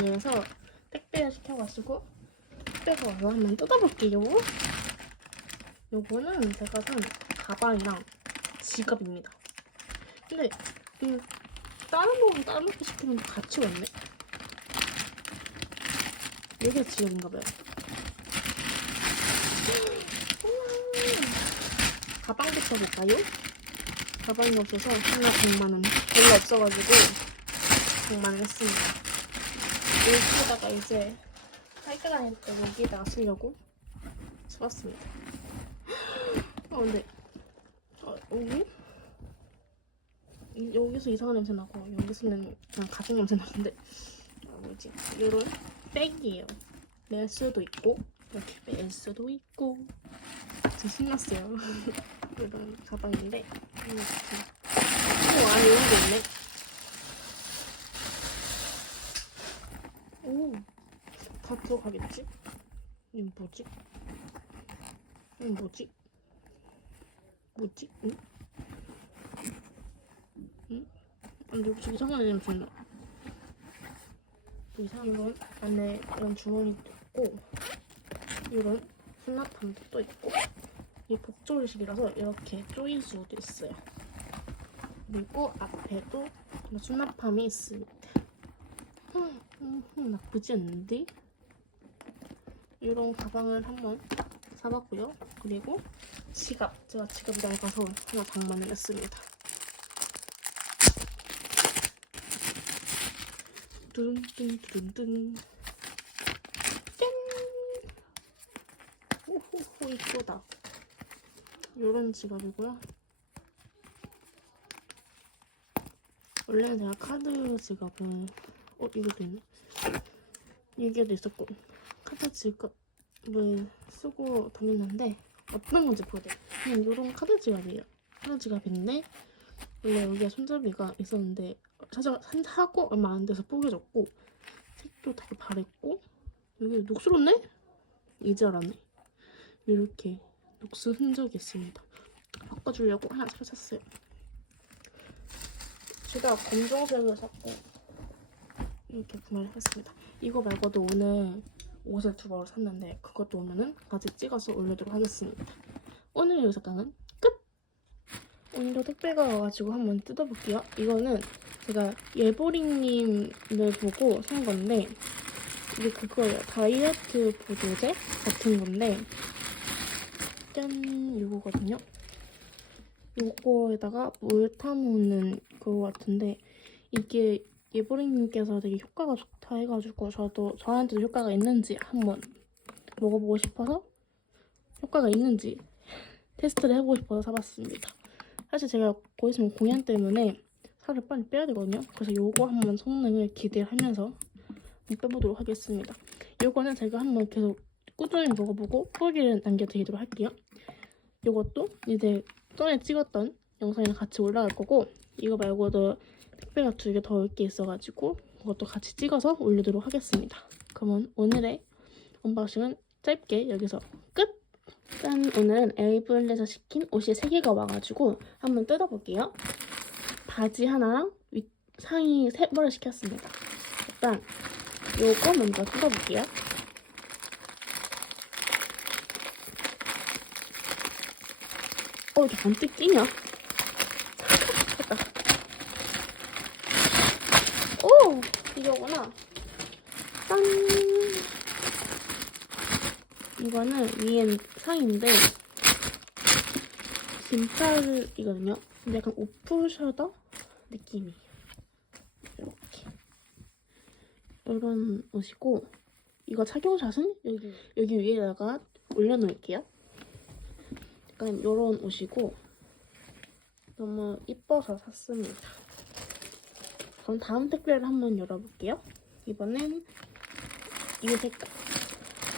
구매해서 택배를 시켜가지고 택배가 와서 한번 뜯어볼게요. 요거는 제가 산 가방이랑 지갑입니다. 근데 이 다른 거랑 다른 거 시키면 같이 왔네. 여기가 지갑인가 봐요. 가방부터 볼까요? 가방이 없어서 하나 100만원 별로 없어가지고 100만원 했습니다 여기다가 이제 학교 다닐 때 여기다가 쓰려고? 써봤습니다. 아 근데 어, 여기? 이- 여기서 이상한 냄새 나고 여기서는 그냥 가죽 냄새 나는데. 어, 뭐지? 이런 백이에요. 멜 수도 있고 이렇게 멜 수도 있고. 진짜 신났어요. 이런 가방인데. 이렇게 오 안에 이런 게 있네 오 다 들어가겠지? 이건 뭐지? 이건 뭐지? 뭐지? 응? 응? 근데 혹시 이상한 냄새 나뭐 이상한 건 안에 이런 주머니도 있고 이런 수납함도 또 있고 이 복조의식이라서 이렇게 조인 수도 있어요. 그리고 앞에도 수납함이 있습니다. 음, 음, 음, 나쁘지 않은데? 이런 가방을 한번 사봤고요. 그리고 지갑, 제가 지갑이 낡아서 하나 장만을 했습니다. 뚜둔뚜둔뚜둔 짠! 오호호 이쁘다. 이런 지갑이고요. 원래는 제가 카드 지갑은 어 이것도 있네. 여기에도 있었고 카드 지갑을 쓰고 다녔는데 어떤 건지 보여드려. 그냥 이런 카드 지갑이에요. 카드 지갑인데 원래 여기에 손잡이가 있었는데 사자 산 사고 얼마 안 돼서 뽀개졌고 색도 되게 바랬고 여기 녹슬었네? 이제 알았네. 이렇게 녹슨 흔적이 있습니다. 바꿔주려고 하나 새로 샀어요. 제가 검정색을 샀고 이렇게 구매를 했습니다. 이거 말고도 오늘 옷을 두 벌 샀는데 그것도 오면은 같이 찍어서 올리도록 하겠습니다. 오늘 영상은 끝! 오늘도 택배가 와가지고 한번 뜯어볼게요. 이거는 제가 예보링님을 보고 산 건데 이게 그거예요. 다이어트 보조제 같은 건데 짠 이거거든요. 요거에다가 물 타놓는 그거 같은데 이게 예보리님께서 되게 효과가 좋다 해가지고 저도 저한테도 효과가 있는지 한번 먹어보고 싶어서 효과가 있는지 테스트를 해보고 싶어서 사봤습니다. 사실 제가 곧 있으면 공연 때문에 살을 빨리 빼야 되거든요. 그래서 요거 한번 성능을 기대하면서 빼보도록 하겠습니다. 요거는 제가 한번 계속 꾸준히 먹어보고 후기를 남겨드리도록 할게요. 요것도 이제 전에 찍었던 영상이랑 같이 올라갈 거고 이거 말고도 택배가 두 개더올게 있어가지고 그것도 같이 찍어서 올리도록 하겠습니다. 그러면 오늘의 언박싱은 짧게 여기서 끝! 짠! 오늘은 에이블에서 시킨 옷이 세 개가 와가지고 한번 뜯어볼게요. 바지 하나랑 윗, 상의 세 벌을 시켰습니다. 일단 요거 먼저 뜯어볼게요. 어, 이게 안 뜯기냐? 오! 짠! 이거는 위엔 상인데, 긴팔이거든요. 근데 약간 오프 셔더 느낌이에요. 이렇게. 이런 옷이고, 이거 착용샷은 여기, 여기 위에다가 올려놓을게요. 약간 이런 옷이고 너무 이뻐서 샀습니다. 그럼 다음 택배를 한번 열어볼게요. 이번엔 이 색깔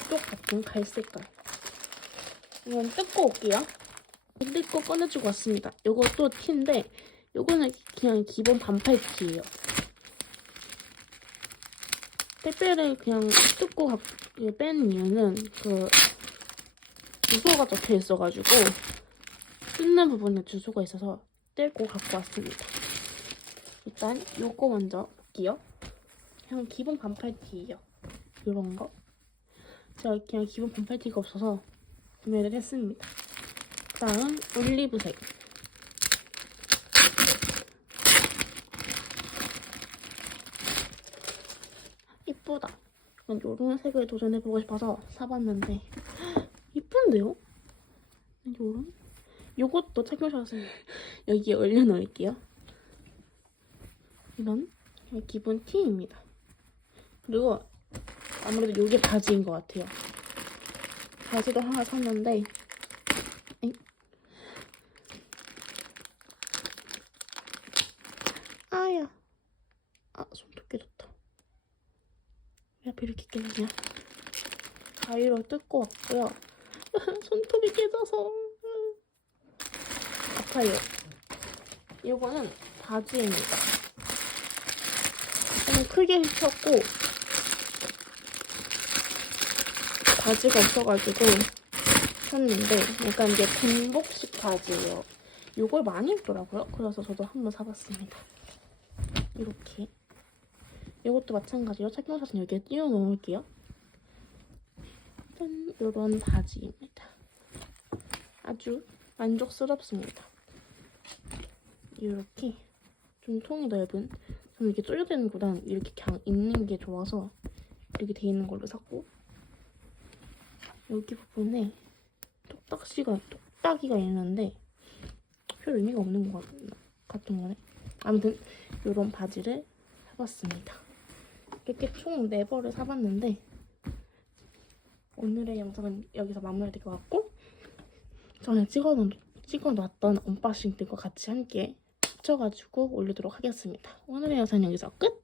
똑같은 갈색깔 이건 뜯고 올게요. 뜯고 꺼내주고 왔습니다. 이것도 티인데 이거는 그냥 기본 반팔 티예요. 택배를 그냥 뜯고 가- 뺀 이유는 그 주소가 적혀 있어가지고 뜯는 부분에 주소가 있어서 떼고 갖고 왔습니다. 일단 요거 먼저 볼게요. 그냥 기본 반팔티예요. 이런 거. 제가 그냥 기본 반팔티가 없어서 구매를 했습니다. 다음 올리브색. 이쁘다. 요런 색을 도전해보고 싶어서 사봤는데 이쁜데요? 요런? 요것도 착용샷은 여기에 올려놓을게요. 이런 기본 티입니다. 그리고 아무래도 요게 바지인 것 같아요. 바지도 하나 샀는데 엥? 아야 아 손톱 깨졌다. 왜 이렇게 깨지냐? 가위로 뜯고 왔고요. 손톱이 깨져서 아파요. 이거는 바지입니다. 너무 크게 쳤고 바지가 없어가지고 샀는데 약간 이게 군복식 바지예요. 이걸 많이 입더라고요. 그래서 저도 한번 사봤습니다. 이렇게 이것도 마찬가지로 착용샷은 여기에 띄워 놓을게요. 짠! 이런 바지입니다. 아주 만족스럽습니다. 이렇게 좀 통이 넓은 이렇게 쫄려되는 것보단 이렇게 그냥 있는 게 좋아서 이렇게 돼 있는 걸로 샀고 여기 부분에 똑딱지가 똑딱이가 있는데 별 의미가 없는 것 같, 같은 거네. 아무튼 이런 바지를 사봤습니다. 이렇게 총 4벌을 사봤는데 오늘의 영상은 여기서 마무리될 것 같고 전에 찍어놓, 찍어놨던 언박싱 들과 같이 함께 합쳐가지고 올리도록 하겠습니다. 오늘의 영상은 여기서 끝!